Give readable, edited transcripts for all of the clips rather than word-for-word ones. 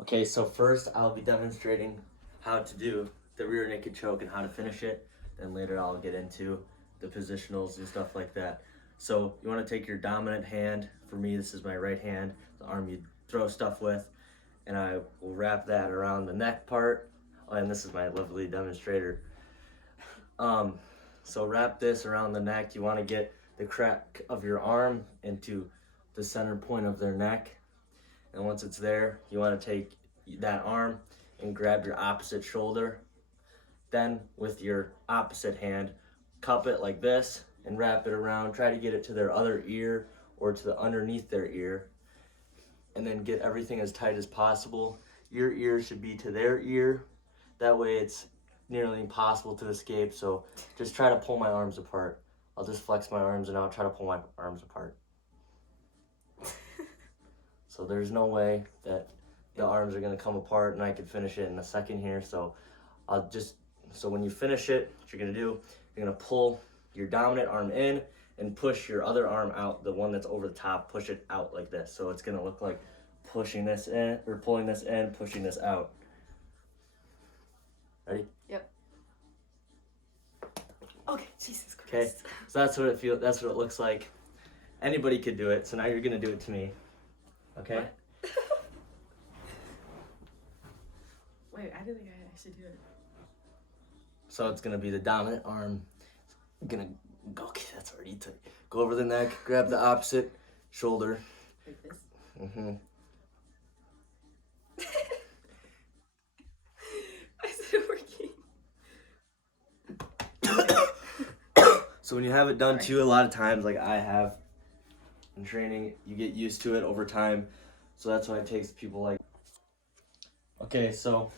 Okay, so first I'll be demonstrating how to do the rear naked choke and how to finish it. Then later I'll get into the positionals and stuff like that. So you want to take your dominant hand. For me, this is my right hand, the arm you throw stuff with, and I will wrap that around the neck part. Oh, and this is my lovely demonstrator. So wrap this around the neck. You want to get the crack of your arm into the center point of their neck. And once it's there, you want to take that arm and grab your opposite shoulder. Then with your opposite hand, cup it like this and wrap it around. Try to get it to their other ear or to the underneath their ear. And then get everything as tight as possible. Your ear should be to their ear. That way it's nearly impossible to escape. So just try to pull my arms apart. I'll just flex my arms and I'll try to pull my arms apart. So there's no way that the arms are gonna come apart and I can finish it in a second here. So so when you finish it, what you're gonna do, you're gonna pull your dominant arm in and push your other arm out, the one that's over the top, push it out like this. So it's gonna look like pushing this in, or pulling this in, pushing this out. Ready? Yep. Okay, Jesus Christ. Okay, so that's what that's what it looks like. Anybody could do it, so now you're gonna do it to me. Okay? Wait, I didn't think I should do it. So it's gonna be the dominant arm. I'm gonna go, okay, that's already tight. Go over the neck, grab the opposite shoulder. Like this? Mm-hmm. Why is it working? So when you have it done too, a lot of times, like I have in training, you get used to it over time. So that's why it takes people like. Okay, so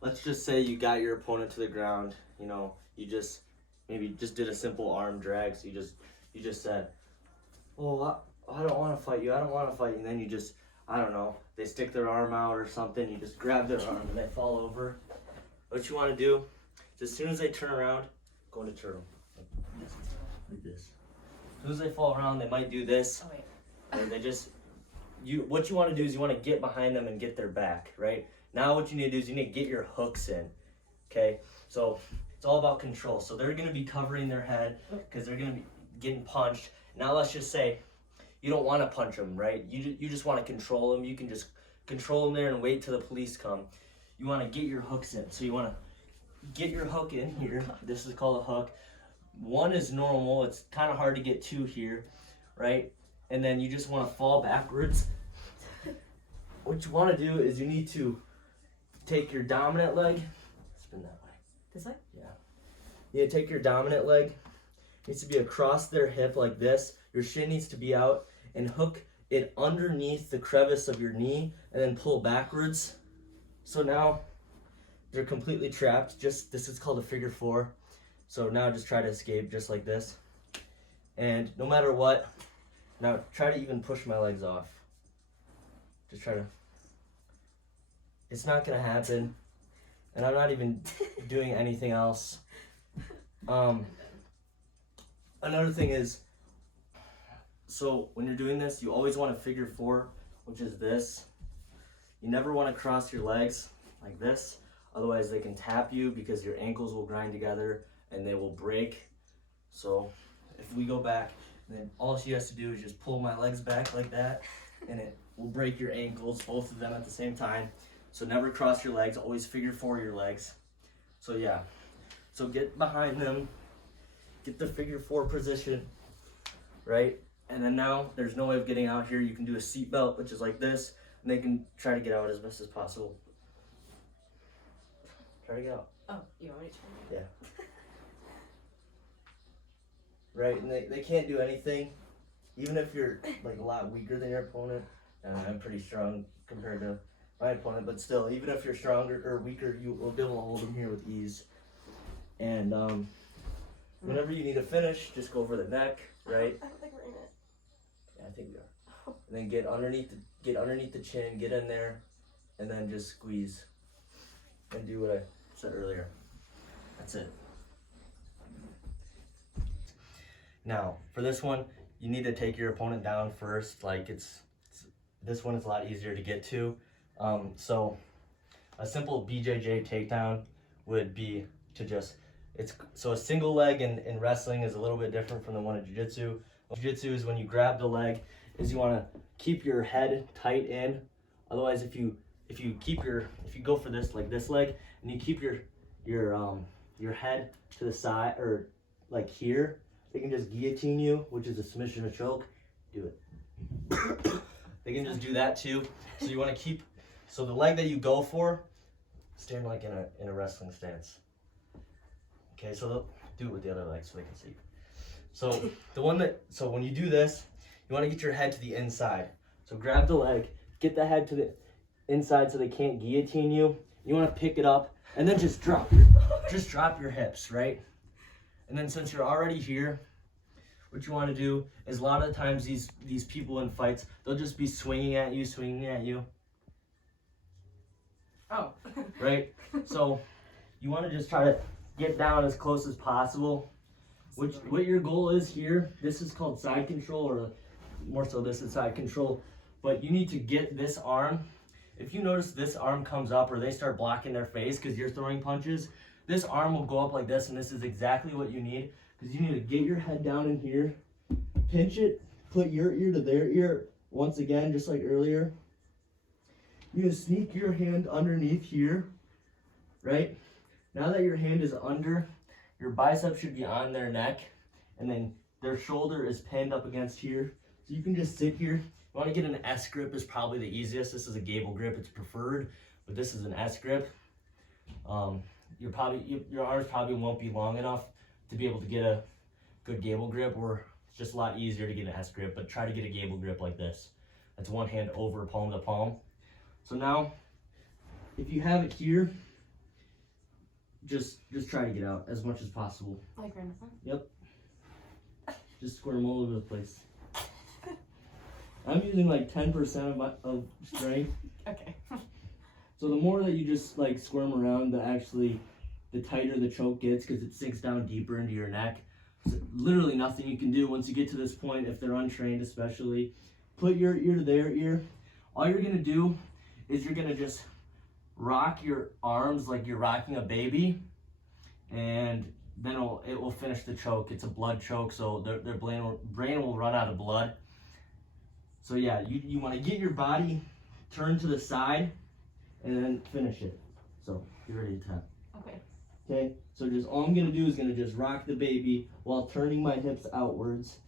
let's just say you got your opponent to the ground. You know, you just maybe just did a simple arm drag. So you just said, "Oh, I don't want to fight you. I don't want to fight you." And then you just, I don't know, they stick their arm out or something. You just grab their arm and they fall over. What you want to do is, as soon as they turn around, go into turtle like this. As soon as they fall around, they might do this. Oh, wait. And they just, what you want to do is you want to get behind them and get their back, right? Now what you need to do is you need to get your hooks in, okay? So it's all about control. So they're going to be covering their head because they're going to be getting punched. Now let's just say you don't want to punch them, right? You just want to control them. You can just control them there and wait till the police come. You want to get your hooks in. So you want to get your hook in here. This is called a hook. One is normal. It's kind of hard to get two here, right? And then you just want to fall backwards. What you want to do is you need to take your dominant leg, spin that way. This way? Yeah. You need to take your dominant leg. It needs to be across their hip like this. Your shin needs to be out and hook it underneath the crevice of your knee and then pull backwards. So now they're completely trapped. This is called a figure four. So now just try to escape just like this. And no matter what, now try to even push my legs off. Just try to. It's not gonna happen. And I'm not even doing anything else. Another thing is, so when you're doing this, you always want to figure four, which is this. You never want to cross your legs like this. Otherwise they can tap you because your ankles will grind together and they will break. So if we go back, then all she has to do is just pull my legs back like that and it will break your ankles, both of them at the same time. So never cross your legs, always figure four your legs. So yeah, so get behind them, get the figure four position, right? And then now there's no way of getting out here. You can do a seat belt, which is like this, and they can try to get out as best as possible. Try to get out. Oh, you want me to try? Yeah. Right, and they can't do anything, even if you're like a lot weaker than your opponent. And I'm pretty strong compared to my opponent, but still, even if you're stronger or weaker, you will be able to hold them here with ease. And whenever you need to finish, just go over the neck, right? I don't think we're in it. Yeah, I think we are. And then get underneath the chin, get in there, and then just squeeze and do what I said earlier. That's it. Now, for this one, you need to take your opponent down first. Like this one is a lot easier to get to. So a simple BJJ takedown would be to just, so a single leg in wrestling is a little bit different from the one in jiu-jitsu. Jiu-jitsu is when you grab the leg, is you want to keep your head tight in. Otherwise, if you go for this, like this leg, and you keep your head to the side, or like here, they can just guillotine you, which is a submission or choke. Do it. They can just do that too. So you want to keep, so the leg that you go for, stand like in a wrestling stance. Okay, so they'll do it with the other leg so they can see. So so when you do this, you want to get your head to the inside. So grab the leg, get the head to the inside so they can't guillotine you. You want to pick it up and then just drop your hips, right? And then since you're already here, what you want to do is, a lot of the times these people in fights, they'll just be swinging at you. Oh. Right? So you want to just try to get down as close as possible. What your goal is here, this is called side control, or more so this is side control, but you need to get this arm. If you notice this arm comes up or they start blocking their face because you're throwing punches, this arm will go up like this, and this is exactly what you need, because you need to get your head down in here, pinch it, put your ear to their ear, once again, just like earlier. You're going to sneak your hand underneath here, right? Now that your hand is under, your bicep should be on their neck, and then their shoulder is pinned up against here. So you can just sit here. You want to get an S grip is probably the easiest. This is a gable grip, it's preferred, but this is an S grip. Your arms probably won't be long enough to be able to get a good gable grip, or it's just a lot easier to get an S grip, but try to get a gable grip like this. That's one hand over palm to palm. So now, if you have it here, just try to get out as much as possible. Like right in front? Yep. Just squirm all over the place. I'm using like 10% of strength. Okay. So the more that you just like squirm around, the tighter the choke gets, because it sinks down deeper into your neck. So literally nothing you can do once you get to this point, if they're untrained especially. Put your ear to their ear. All you're gonna do is you're gonna just rock your arms like you're rocking a baby, and then it will finish the choke. It's a blood choke, so their brain will run out of blood. So yeah, you want to get your body turned to the side and then finish it. So you're ready to tap. Okay. Okay, so just all I'm gonna do is gonna just rock the baby while turning my hips outwards.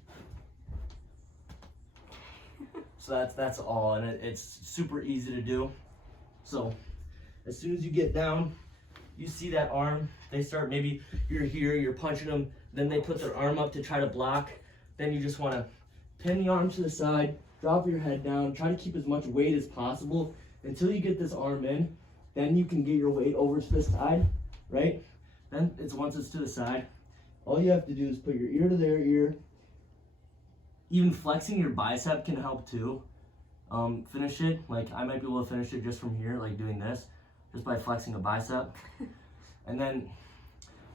So that's all, and it's super easy to do. So as soon as you get down, you see that arm, they start, maybe you're here, you're punching them, then they put their arm up to try to block. Then you just want to pin the arm to the side, drop your head down, try to keep as much weight as possible until you get this arm in. Then you can get your weight over to the side, right? Then once it's to the side, all you have to do is put your ear to their ear. Even flexing your bicep can help too. Finish it, like I might be able to finish it just from here, like doing this, just by flexing a bicep. And then,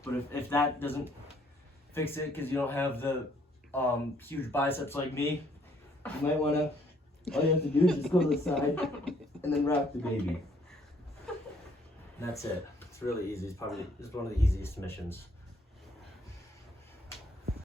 but if that doesn't fix it because you don't have the huge biceps like me, you might want to, all you have to do is just go to the side and then rock the baby. And that's it. It's really easy. It's one of the easiest submissions.